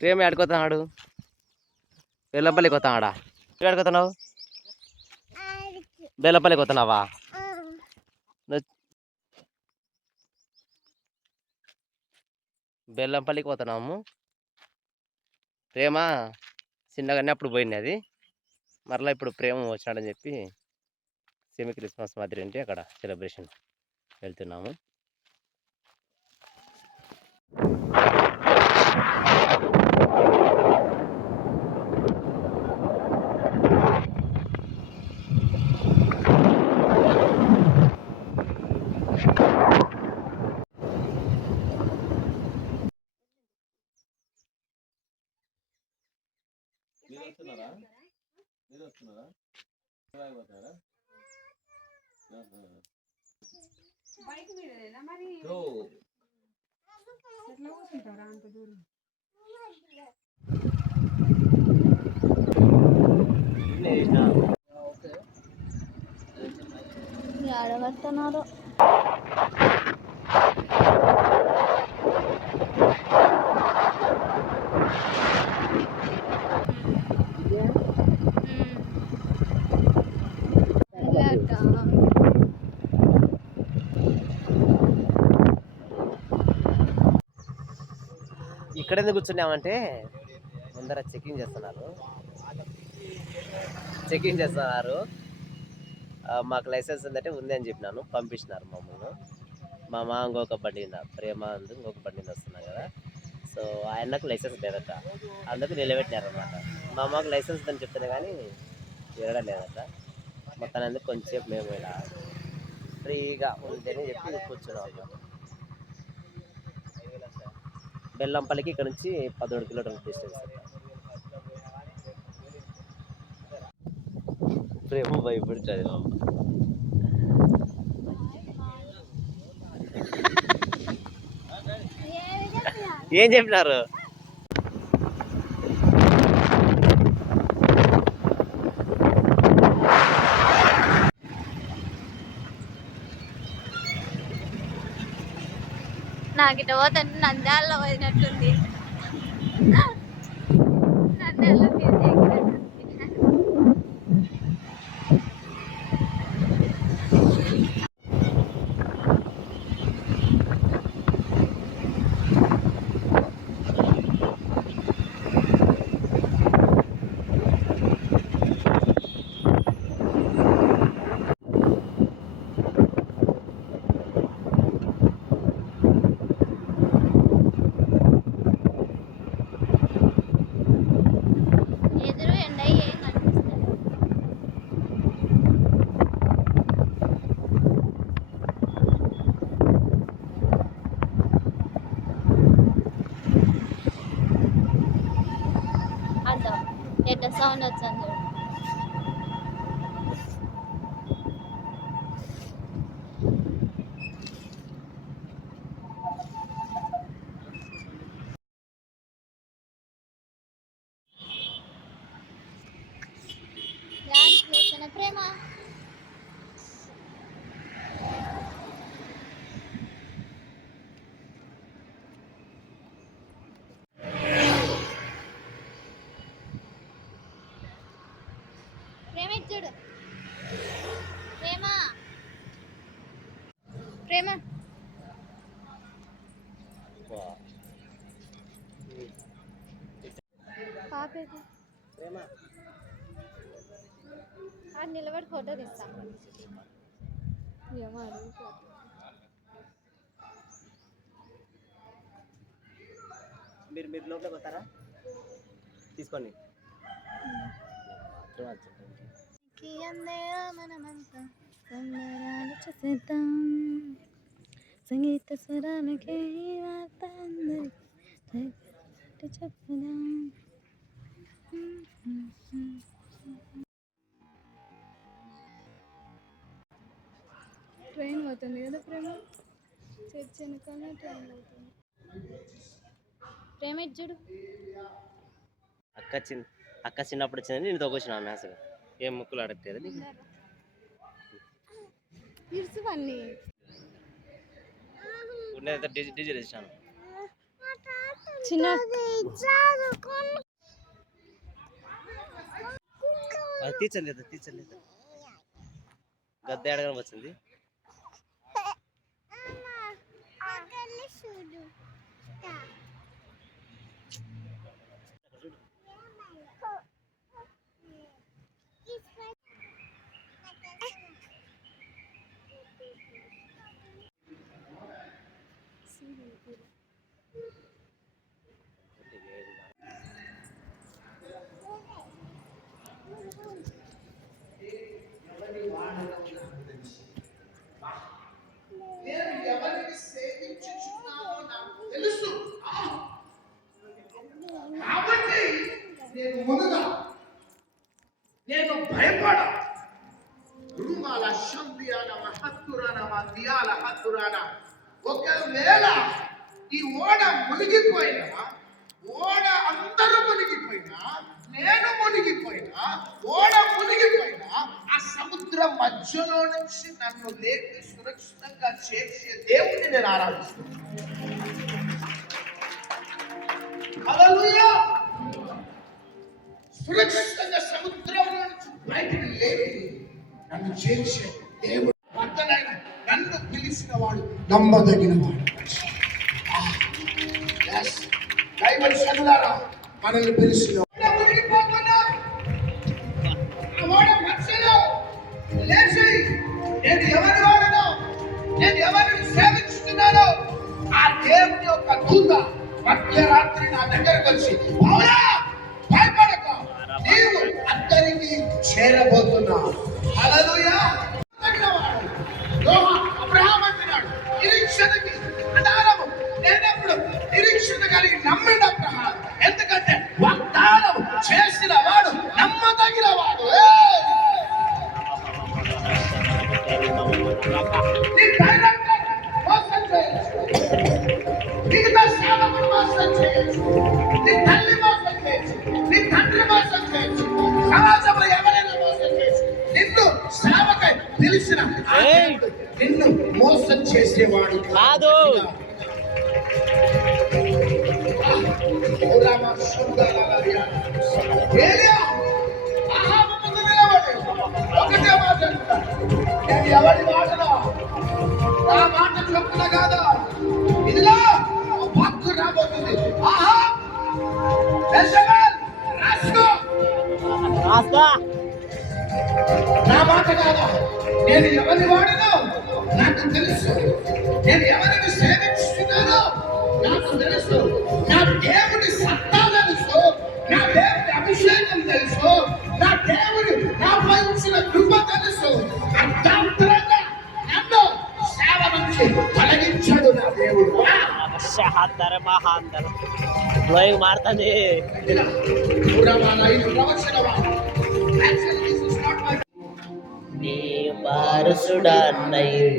ప్రేమ ఆడుకోతున్నాడు. బెల్లంపల్లికి పోతాడా? ఎక్కడ ఆడుకోతున్నావు? బెల్లంపల్లికి పోతున్నావా? బెల్లంపల్లికి పోతున్నాము. ప్రేమ చిన్నగానే అప్పుడు పోయింది అది. మరలా ఇప్పుడు ప్రేమ వచ్చినాడని చెప్పి సెమీ క్రిస్మస్ మాదిరి అంటే అక్కడ సెలబ్రేషన్ వెళ్తున్నాము. బైక్ మీదనేనా మరి? ఎట్లా కూర్చుంటారా అంత దూరం? ఆడగడుతున్నారు. ఇక్కడ ఎందుకు కూర్చున్నామంటే ముందర చెకింగ్ చేస్తున్నారు. మాకు లైసెన్స్ ఉందంటే ఉంది అని చెప్పినాను. పంపించినారు మమ్మల్ని. మా అమ్మ ఇంకొక బండి ప్రేమ ఇంకొక బండి వస్తున్నాయి కదా. సో ఆయనకు లైసెన్స్ లేదట, అందుకు నిలబెట్టినారు అనమాట. మా అమ్మకు లైసెన్స్ ఉందని చెప్తాను కానీ తిరగడం లేదట. మొత్తానికి కొంచెంసేపు మేము ఇలా ఫ్రీగా ఉందని చెప్పి కూర్చున్నాం. బెల్లంపల్లికి ఇక్కడ నుంచి 17 కిలోమీటర్ల డిస్టెన్స్. ప్రేమ భయపడుతుంది మా అమ్మ. ఏం చెప్పినారు? నాకు ఇట పోతే నంద్యాలలో పోయినట్టుంది. నంద్యాలలో ఎదురు ఎండ ఏం కనిపిస్తుంది. అర్థం ఎట్లా సౌండ్ వచ్చింది. ప్రేమ ప్రేమ ఇచ్చుడు. ప్రేమ ప్రేమ పాపేది అది నిలబడి ఫోటో తీస్తా. మీరు లోపలికి వస్తారా? తీసుకోండి. సంగీత స్వరాలకే వార్త చెప్పదా. ట్రైన్ పోతుంది కదా ప్రేమ. చర్చ్ వెనకాల ట్రైన్ పోతుంది. ప్రేమ ఇచ్చుడు. అక్క చిన్నప్పుడు వచ్చిందని నేను తోకొచ్చిన మ్యాథ్స్. ఏం ముక్కులు అడగలేదు నీకు? ఉండేది డీజిల్ ఇచ్చాను. చిన్న అది తీర్చలేదు గద్దె అడగడం వచ్చింది. నేను ఎవరిని సేవించుచున్నానో నాకు తెలుసు. కాబట్టి నేను మునుగా, నేను భయపడ. రుమాల శంపియాల మహత్తురాన మధ్యాల హత్తురాన. ఒకవేళ ఈ ఓడ మునిగిపోయినా, ఓడ అందరూ మునిగిపోయినా, నేను మునిగిపోయినా, ఓడ మునిగిపోయినా, ఆ సముద్రం మధ్యలో నుంచి నన్ను లేపి సురక్షితంగా చేసే దేవుడిని నేను ఆరాధిస్తున్నాను. హల్లెలూయా. సురక్షితంగా సముద్రంలో నుంచి బయటికి లేపి నన్ను చేసే దేవుడు. భర్తనైన నన్ను పిలిచిన వాడు నమ్మదగిన వాడు. బైబిల్ చదువులారా, మనల్ని పిలిచిన నేను ఎవరి వాడను, నేను ఎవరిని సేవిస్తున్నానో ఆ దేవుని యొక్క దూత మధ్యరాత్రి నా దగ్గరకు వచ్చి, అవునా భయపడక, నీవు అందరికి చేరబోతున్నావు. హల్లెలూయా. అబ్రహాం అంటున్నాడు, నిరీక్షణకి ఆధారము లేనప్పుడు నిరీక్షణ కలిగి నమ్మిన అబ్రహాం. ఎందుకంటే వాగ్దానం చేసిన వాడు నమ్మదగిన వాడు. నీ డైరెక్టర్ మోసం చేయొచ్చు, మిగతా సేవకుడు మోసం చేయొచ్చు, నీ తల్లి మోసం చేయొచ్చు, నీ తండ్రి మోసం చేయొచ్చు, సమాజంలో ఎవరైనా మోసం చేయొచ్చు. నిన్ను సేవకై పిలిచిన నిన్ను మోసం చేసేవాడు కాదు. ఒకటే మాట అంటాడు, నేను ఎవరి మాటలో నా మాట చొప్పున కాదు, ఇదిలో పక్కు రాబోతుంది. ఆహా రాసుకో, నా మాట కాదా, నేను ఎవరి వాడినో నాకు తెలుసు, నేను ఎవరిని సేవిస్తున్నానో నాకు తెలుసు, నా దేవుడి సత్తా తెలుసు, నా దేవుడి అభిషేకం తెలుసు, నా దేవుడు నాపై ఉంచిన కృప తెలుసు. అర్థాంతరంగా నన్ను సేవ నుంచి తొలగించాడు నా దేవుడు. మారుతుంది నీ వారసుడన్నయ్యే.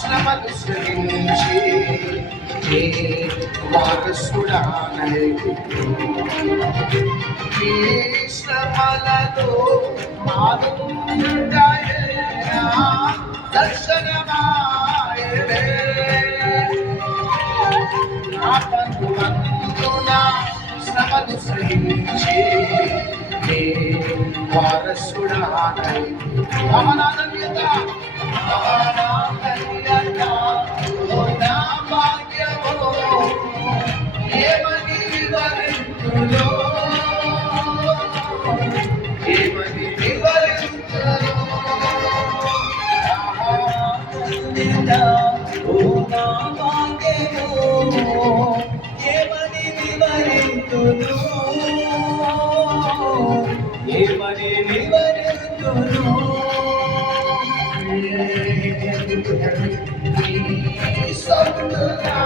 శ్రమలు శ్రమించి వారసుడానై ఈ శ్రమలలో ఆనందుడైనా దర్శనమాయనే. నా బంధువంతున శ్రమలు శ్రమించి వారసుడానై. అమనాధన్యత నా భాగ్యమో ఏమని వివరించులో, ఏమని వివరించు ఏమని నివరింతును నీ సొంతుగా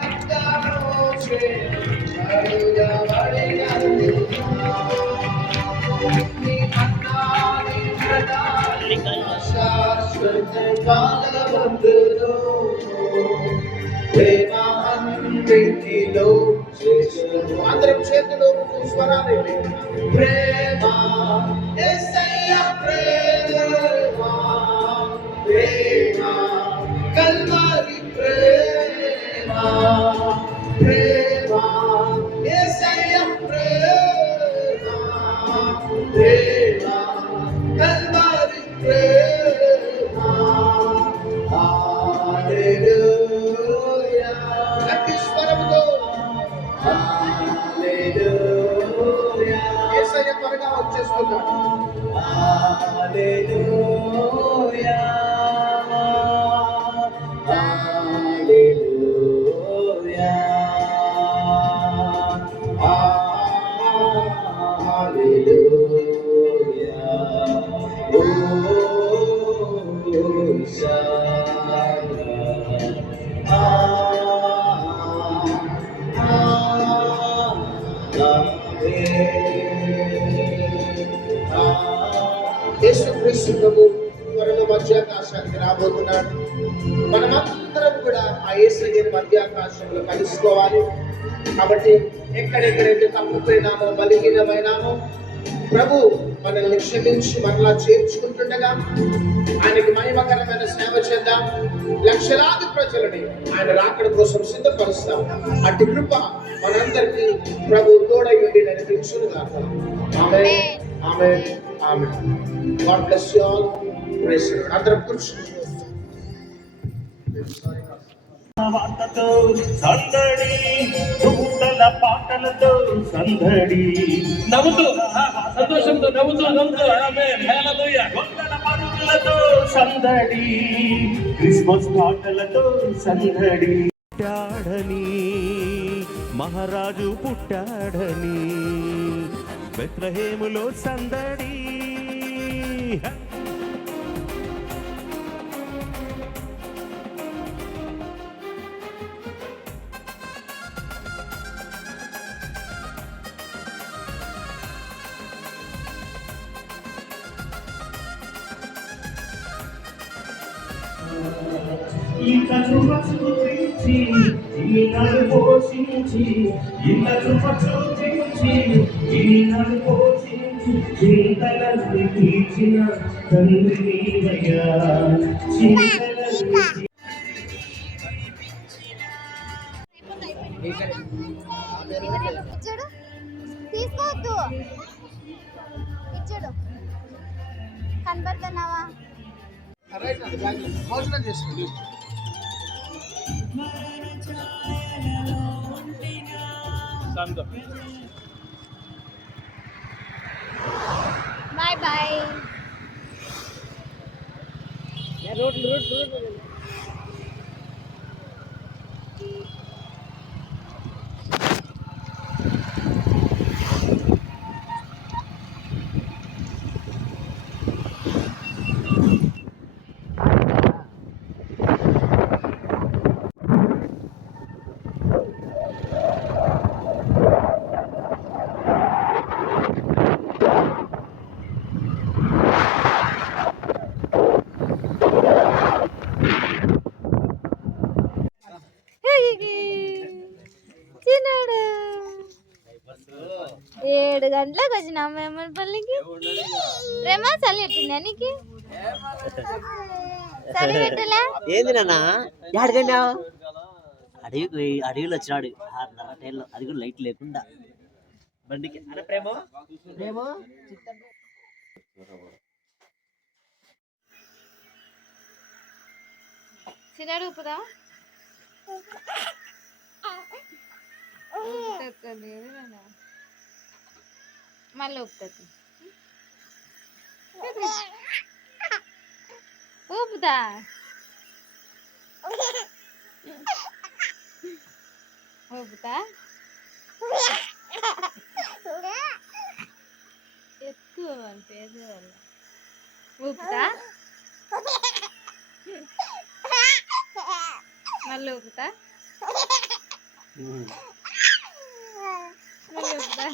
రక్తమోచే కరుగబడినందున నీ అన్నాని ప్రదాని శాశ్వత కాలమందును ప్రేమ అన్నిటిలో శ్రేష్ఠము. అందరం చేతులు స్వరాలు ప్రేమ యేసయ్య ప్రేమ ప్రేమ కల్వరి ప్రేమ ప్రేమ యేసయ్య ప్రేమ ప్రేమ కల్వరి ప్రేమ హల్లెలూయా గట్టి స్వరముతో హల్లెలూయా యేసయ్య త్వరగా వచ్చేస్తున్నాడు హల్లెలూయా హల్లెలూయా హల్లెలూయా యేసుక్రీస్తు ప్రభు త్వరలో మధ్యాకాశానికి రాబోతున్నాడు. మనమందరం కూడా ఆ యేసయ్యని మధ్యాకాశంలో కలుసుకోవాలి. కాబట్టి ఎక్కడెక్కడైతే తప్పుపోయినామో బలహీనమైనామో ప్రభు మనల్ని క్షమించి మనలా చేర్చుకుంటుండగా ఆయనకి మహిమకరమైన సేవ చేద్దాం. లక్షలాది ప్రజలని ఆయన రాకడ కోసం సిద్ధపరుస్తాం. అటు కృప మనందరికీ ప్రభు తోడై ఉండి నడిపించునుగా. Amen amen amen. God bless you all. Praise the Lord. అందరం కూర్చోండి. వార్తతో సందడి దూతల పాటలతో సందడి నవ్వుతూ సంతోషంతో నవ్వుతూ ఆమేన్ హల్లెలూయా దూతల పాటలతో సందడి క్రిస్మస్ పాటలతో సందడి పుట్టాడని మహారాజు పుట్టాడని బెత్లెహేములో సందడి ఇంత చూపించి ఈనాడు పోషించి ఇంత చూపించి ఈనాడు పోషించి చింతలని తీర్చిన తండ్రి నీవయ్యా చింతలని ఇచ్చాడు తీసుకోవద్దు ఇచ్చాడు కనబడుతున్నావా భోజనం చేసుకోండి. బాయ్ బాయ్ చిన్నాడు 7 గంటలకు వచ్చినాం మేమపల్లికి. ప్రేమ చలి పెట్టిందా నీకు? చలి పెట్టలే ఏంది నాన్న ఎక్కడికన్నావు? అడవిలో వచ్చినాడు 6:30 టైంలో, అది కూడా లైట్ లేకుండా బండికి. అన్న ప్రేమ ప్రేమ చిన్నాడు ఉప్పుదా మళ్ళీ ఉప్పుతుంది ఊపుతా ఊపుతా లేదు వల్ల ఊపుతా మళ్ళీ ఊపుతా మళ్ళీ ఊపుతా